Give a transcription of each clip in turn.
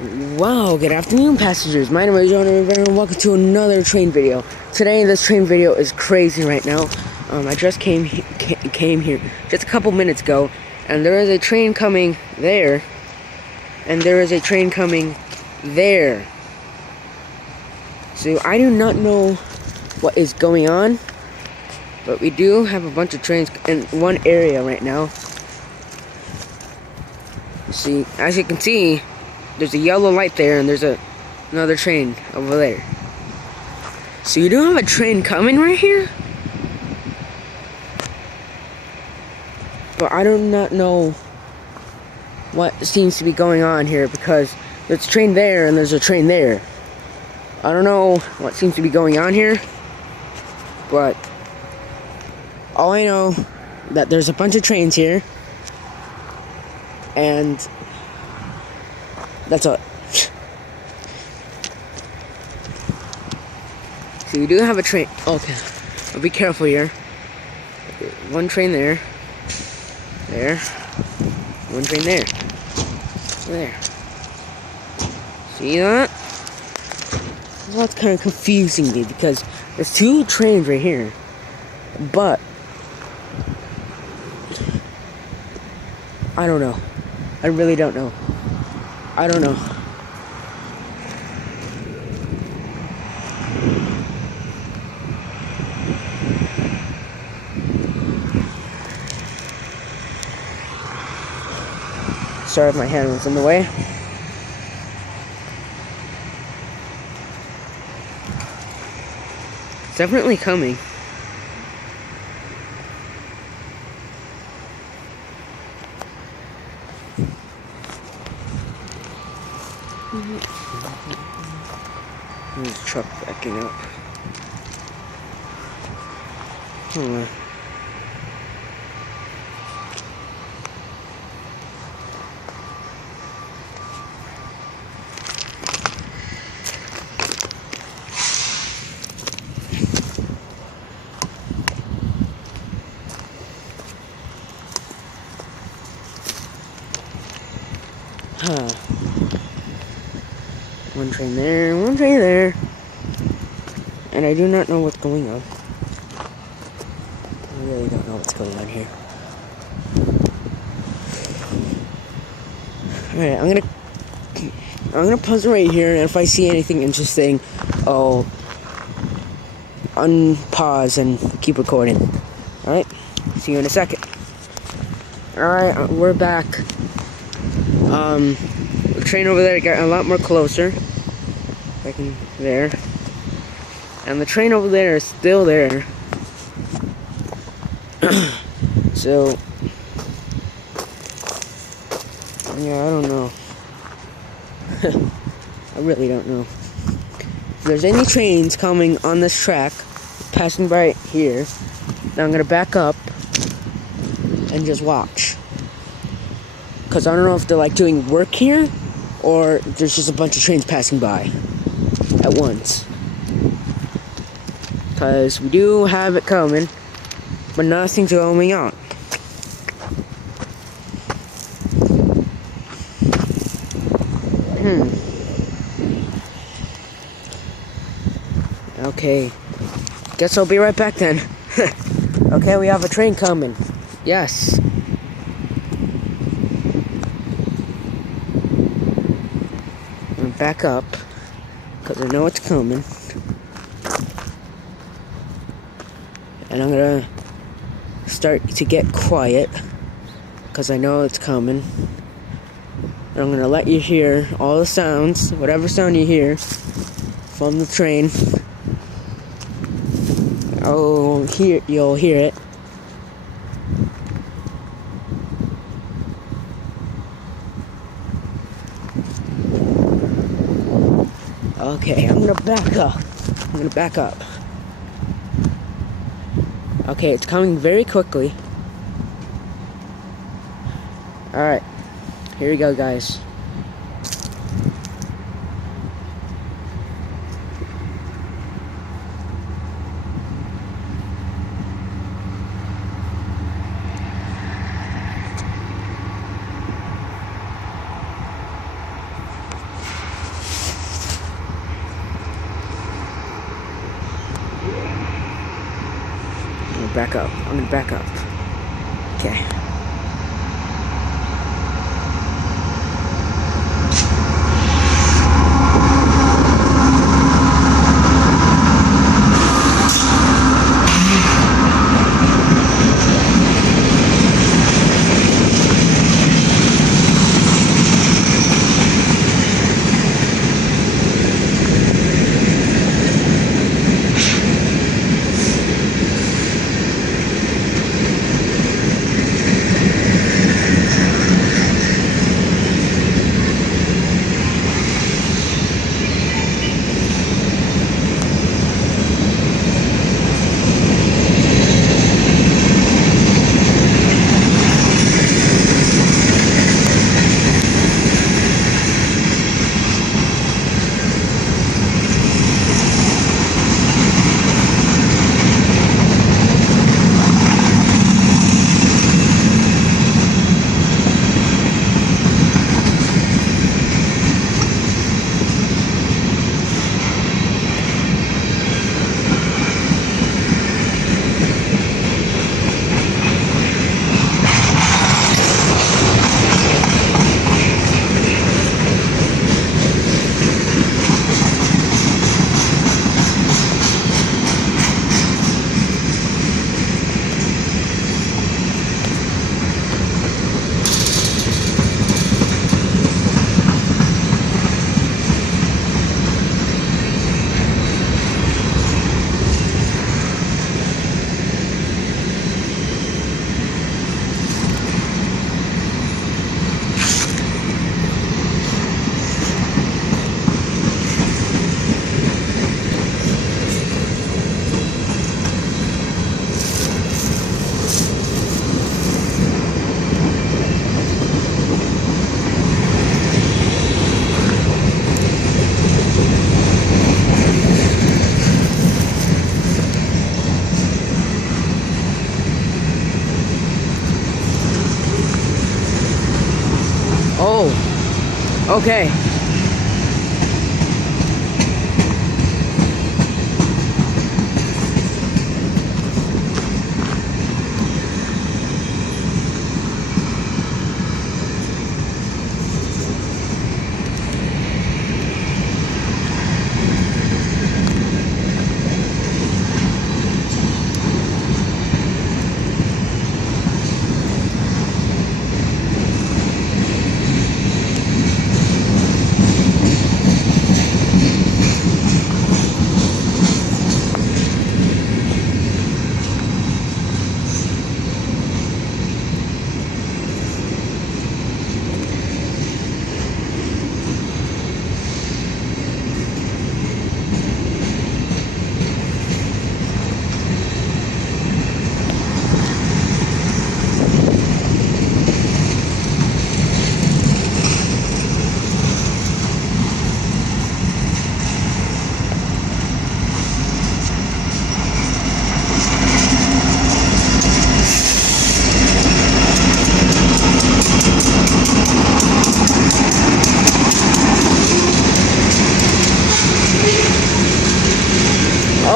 Wow, good afternoon passengers. My name is John and welcome to another train video. Today this train video is crazy right now. I just came here just a couple minutes ago, and there is a train coming there, and there is a train coming there. So I do not know what is going on, but we do have a bunch of trains in one area right now. See, as you can see, there's a yellow light there, and there's another train over there. So you do have a train coming right here? But I do not know what seems to be going on here, because there's a train there and there's a train there. I don't know what seems to be going on here, but all I know that there's a bunch of trains here, and that's all. So you do have a train. Okay, but be careful here. One train there. There. One train there. There. See that? Well, that's kind of confusing me, because there's two trains right here, but I don't know. I really don't know. I don't know. Sorry if my hand was in the way. It's definitely coming. There's a truck backing up. One train there, one train there. And I do not know what's going on. I really don't know what's going on here. Alright, I'm gonna pause right here, and if I see anything interesting, I'll unpause and keep recording. Alright, see you in a second. Alright, we're back. The train over there got a lot more closer. Back in there. And the train over there is still there. So, yeah, I don't know. I really don't know. If there's any trains coming on this track, passing by here, then I'm gonna back up and just watch. Because I don't know if they're like doing work here, or there's just a bunch of trains passing by at once. Because we do have it coming, but nothing's going on. Okay. Guess I'll be right back then. Okay, we have a train coming. Yes. I'm back up, because I know it's coming. And I'm gonna start to get quiet, because I know it's coming. And I'm gonna let you hear all the sounds, whatever sound you hear from the train. You'll hear it. Okay, I'm gonna back up. Okay, it's coming very quickly. Alright, here we go, guys. gonna back up. I'm gonna back up. Okay. Oh, okay.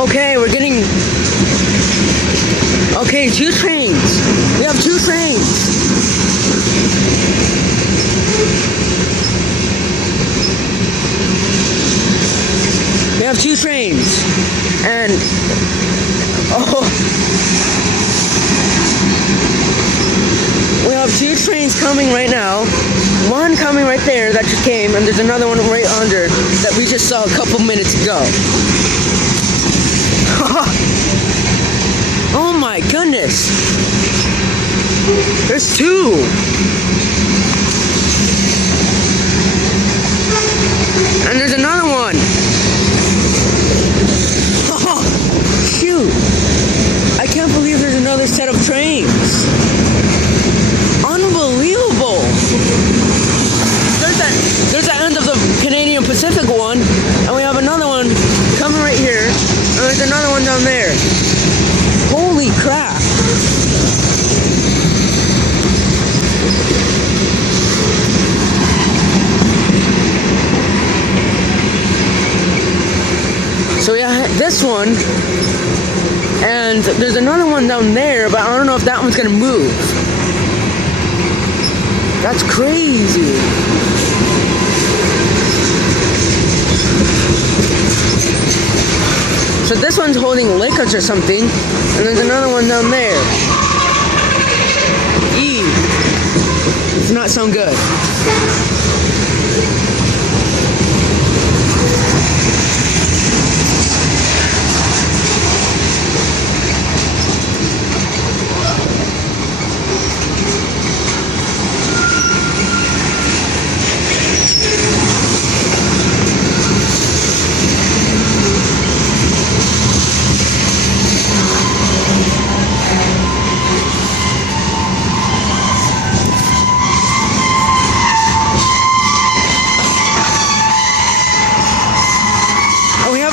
Okay, we're getting... Okay, 2 trains. We have 2 trains. We have 2 trains. And... Oh... We have 2 trains coming right now. One coming right there that just came, and there's another one right under that we just saw a couple minutes ago. Oh my goodness! There's 2! And there's another one! Oh, shoot! I can't believe there's another set of trains! Unbelievable! There's the end of the Canadian Pacific one, and we have another one coming right here, and there's another one down there. Holy crap! So yeah, this one And there's another one down there, but I don't know if that one's gonna move. That's crazy. So this one's holding liquids or something, and there's another one down there. Does not sound good.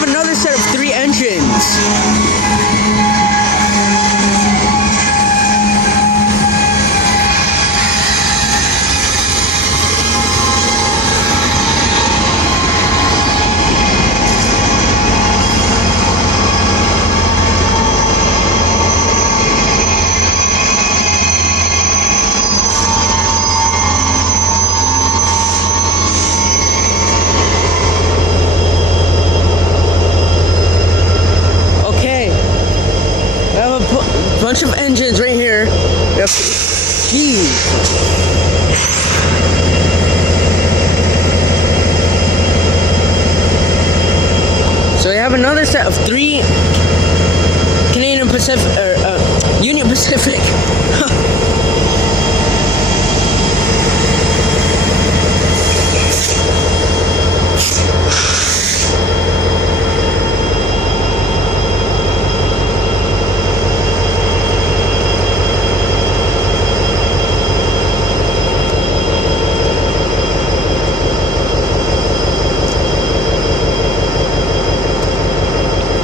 Another set of 3 engines. Bunch of engines right here. Yep. Jeez. So we have another set of 3 Canadian Pacific, or Union Pacific.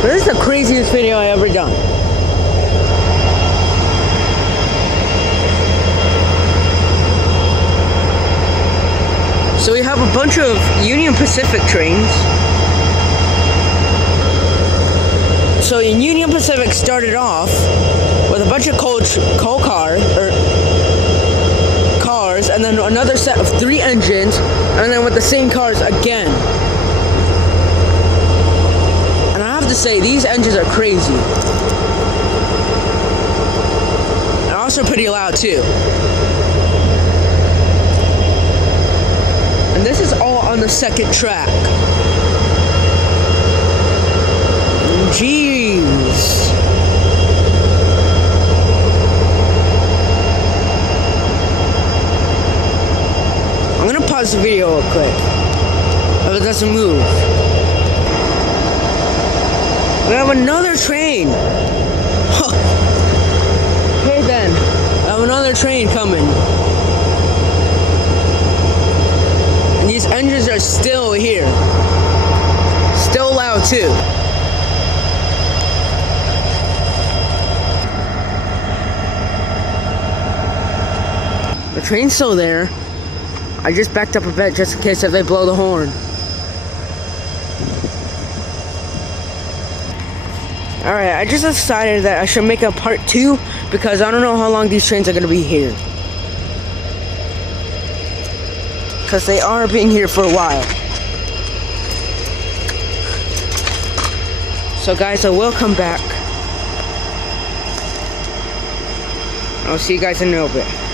This is the craziest video I ever done. So we have a bunch of Union Pacific trains. So Union Pacific started off with a bunch of coal cars, and then another set of 3 engines, and then with the same cars again. To say these engines are crazy, and also pretty loud too. And this is all on the second track. Jeez. I'm gonna pause the video real quick if it doesn't move. We have another train. Huh. Okay then, I have another train coming. And these engines are still here. Still loud too. The train's still there. I just backed up a bit just in case if they blow the horn. Alright, I just decided that I should make a part 2 because I don't know how long these trains are going to be here. Because they are being here for a while. So guys, I will come back. I'll see you guys in a little bit.